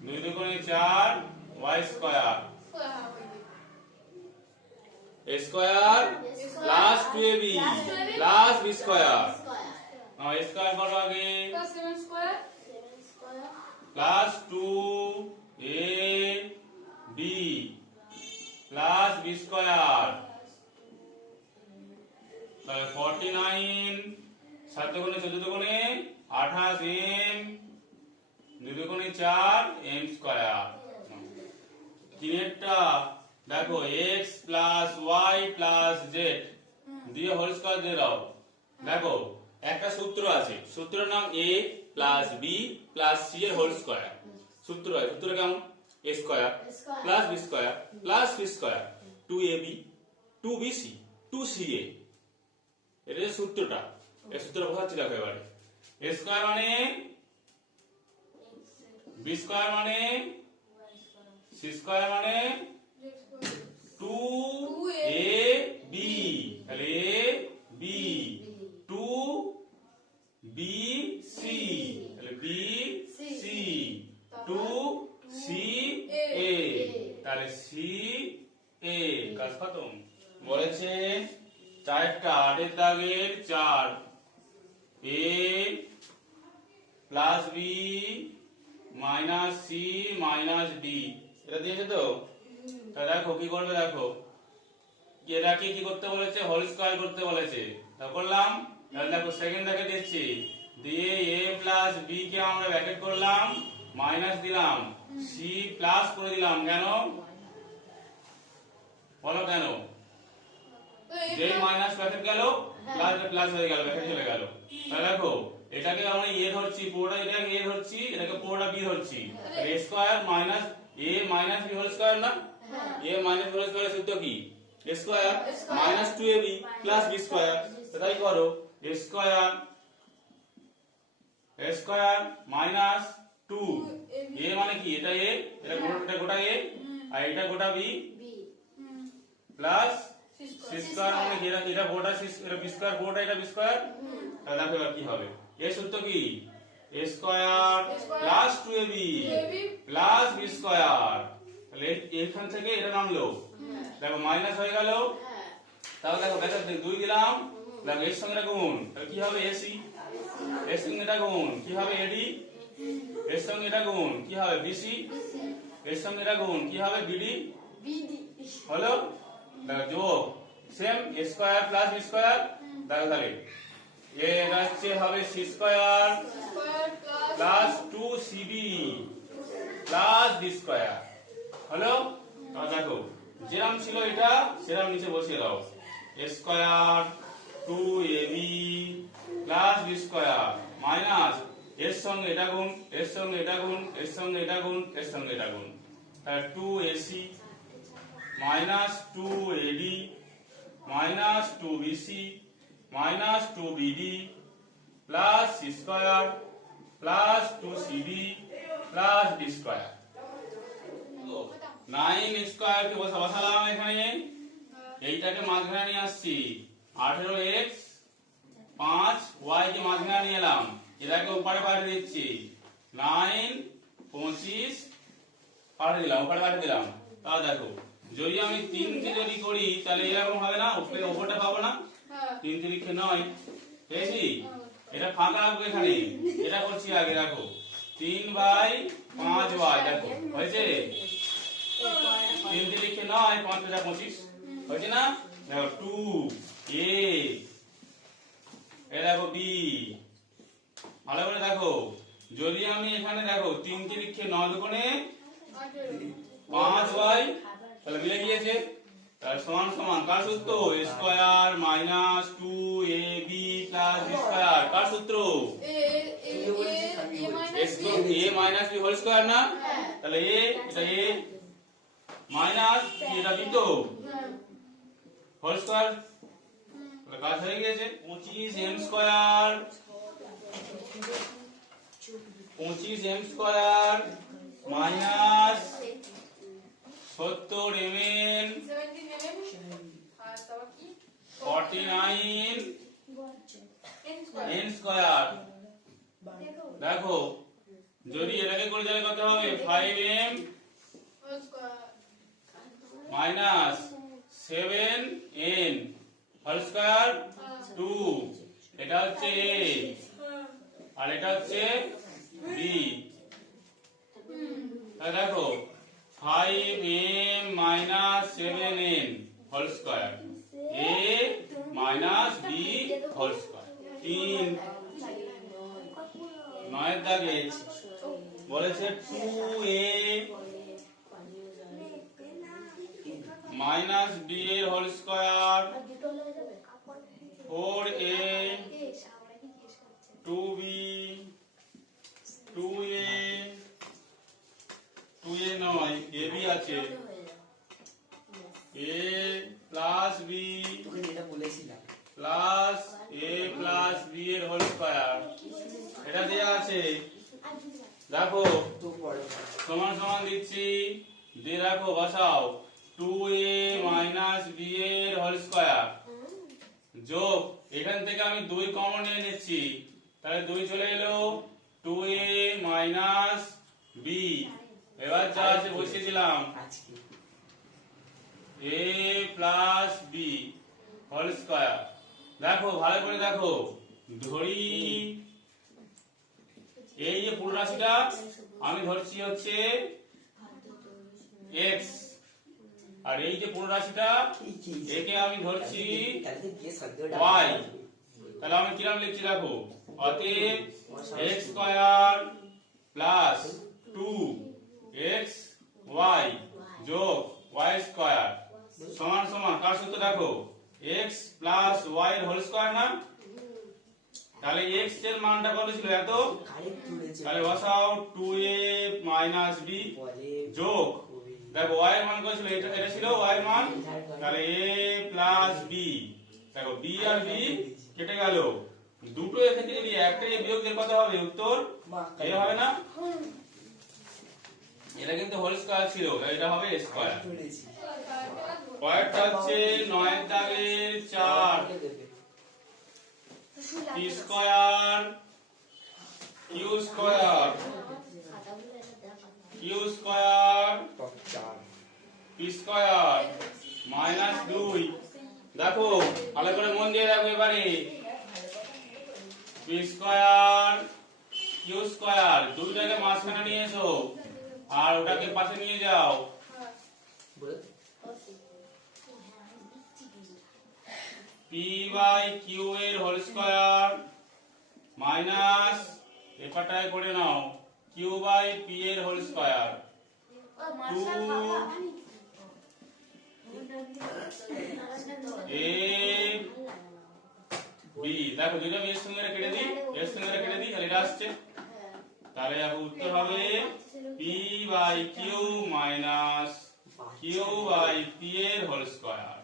দুই দুগুণে চার y square. Square plus two a b plus b square square করো আগে? প্লাস টু তিনেরটা, দেখো x plus y plus z দিয়ে হোল স্কোয়ার দিয়ে দাও। দেখো, একটা সূত্র আছে, সূত্রের নাম বি প্লাস সি এর হোল স্কোয়ার সূত্র আছে, সূত্র কেমন? A square plus b square plus c square two a b two b c two c a এটা হচ্ছে সূত্রটা এই সূত্র বোঝাচ্ছি দেখো এবারে। এ স্কোয়ার মানে? বি স্কোয়ার মানে? সি স্কোয়ার মানে? টু এ বি তাহলে a b two b c তাহলে b c two c a তাহলে সি এ কাজ খতম। বলেছে চারটা, আটের দাগের চার। A plus b minus c minus d এটা দিয়েছে তো? তা দেখো কি করবে দেখো? এটাকে কি করতে বলেছে? হোল স্কয়ার করতে বলেছে। তা করলাম তাহলে দেখো সেকেন্ড ব্র্যাকেট দিচ্ছি। দিয়ে এ প্লাস বি কে আমরা ব্র্যাকেট করলাম মাইনাস দিলাম। সি প্লাস করে দিলাম কেন? বলো কেন? যেই মাইনাস ব্র্যাকেট গেল প্লাস প্লাস হয়ে গেল ব্র্যাকেট চলে গেল। তাহলে দেখো এটাকে আমরা এ ধরছি পুরোটা এটাকে এ ধরছি এটাকে পুরোটা বি ধরছি। A square minus a minus b whole square না? এ মাইনাস হোল স্কয়ার সূত্র কি? A square minus two a b plus b square তাই করো। A square a square minus two a মানে কি? এটা এ এটা গোটা গোটা এ আর এটা গোটা বি প্লাস সি স্কয়ার মানে এটা এটা গোটা সি এটা বি স্কয়ার গোটা এটা বি স্কয়ার তাহলে দেখো কি হবে। এ সূত্র কি? A square plus two a b plus b square তাহলে এখান থেকে এটা নামলো। দেখো মাইনাস হয়ে গেল। তাহলে দেখো ব্যাসার্ধ দুই দিলাম। দেখো এর সঙ্গে গুণ। তাহলে কি হবে এসি এর সঙ্গে এটা গুণ। কি হবে এডি এর সঙ্গে এটা গুণ। কি হবে বিসি এর সঙ্গে এটা গুণ। কি হবে বিডি হলো? দেখো যোগ same a square plus b square দেখো তাহলে। এ হচ্ছে হবে c square plus two c b plus b square হলো দেখো যেরকম ছিল এটা সেরকম নিচে বসিয়ে দাও a square two a b plus b square minus এর সঙ্গে এটা গুণ এর সঙ্গে এটা গুণ এর সঙ্গে এটা গুণ এর সঙ্গে এটা গুণ তাহলে two a c minus two a d minus two b c minus two b d plus c square plus two c b plus d square nine square কে বসা বসালাম এখানে। এইটাকে মাঝখানে নিয়ে আসছি। আঠেরো এক্স পাঁচ ওয়াই কে মাঝখানে নিয়ে এলাম। এটাকে ওপারে পাঠিয়ে দিচ্ছি। নাইন পঁচিশ পাঠিয়ে দিলাম। ওপারে পাঠিয়ে দিলাম। তা দেখো যদি আমি তিনকে যদি করি তাহলে এরকম হবে না। উপরে ওপরটা পাবো না। তিন তিরিখে নয়। পেয়েছি এটা ফাঁকা রাখব এখানে। এটা করছি আগে দেখো তিন বাই পাঁচ ওয়াই, দেখো, হয়েছে? তিন তিরিখে নয় পাঁচ হাজার পঁচিশ। হয়েছে না? দেখো টু এ দেখো বি ভালো করে দেখো। যদি আমি এখানে দেখো তিন তিরিখে নয় দুগুণে পাঁচ ওয়াই, তাহলে মিলে গিয়েছে? সমান সমান কার সূত্র? Square minus two a b plus b square কার সূত্র? A minus b whole square না? তাহলে এ এটা এ মাইনাস এটা বি তো? হোল স্কয়ার তাহলে কাজ হয়ে গিয়েছে। পঁচিশ এম স্কয়ার পঁচিশ এম স্কয়ার মাইনাস সত্তর m n forty nine n square. দেখো, যদি এটাকে করে তাহলে কত হবে, five m minus seven n whole square two. এটা হচ্ছে এ, আর এটা হচ্ছে বি। দেখো five m minus seven n whole square a minus b whole square তিন। নয়ের দাগে বলেছে টু এ মাইনাস বি এর whole square four a two b two a two a নয় এ বি আছে এ প্লাস বি তোকে যেটা বলেছিলাম প্লাস এ প্লাস বি এর হোল স্কয়ার এটা দেয়া আছে। দেখো সমান সমান দিচ্ছি। দিয়ে রাখো, বসাও। টু এ মাইনাস বি এর হোল স্কয়ার যোগ, এখান থেকে আমি দুই কমন নিয়ে নিচ্ছি। তাহলে দুই চলে এলো টু এ মাইনাস বি এবার যা আছে বসিয়ে দিলাম। A plus b whole square দেখো, ভালো করে দেখো। ধরি। এই যে পুরো রাশিটা, আমি ধরছি হচ্ছে এক্স আর এই যে পুরো রাশিটা, একে আমি ধরছি Y তাহলে আমি কিরম লিখছি দেখো? অতএব এক্স স্কয়ার প্লাস মানটা কত ছিল? এত? তাহলে বসাও 2a b যোগ। দেখো y এর মান কত ছিল? এটা এটা ছিল y এর মান? তাহলে a b দেখো b আর b কেটে গেল। দুটো এক্ষেত্রে যদি একটা বিয়োগ দিলে কত হবে? উত্তর? এই হবে না? এটা কিন্তু হোল স্কয়ার ছিল এটা হবে স্কয়ার পয়েন্টটা হচ্ছে 9 দাগের 4 মাইনাস দুই। দেখো, ভালো করে মন দিয়ে দেখো এবারে। পি স্কয়ার কিউ স্কয়ার দুইটাকে মাঝখানে নিয়ে এসো। আর ওটাকে পাশে নিয়ে যাও। পি বাই কিউ এর হোল স্কয়ার মাইনাস এপাটায় করে নাও কিউ বাই পি এর whole square two a b দেখো, দুইটা বি এর সঙ্গে কেটে দিই এর সঙ্গে কেটে দিই, তাহলে এটা আসছে। তাহলে উত্তর হবে p by q minus q by p এর হোল স্কয়ার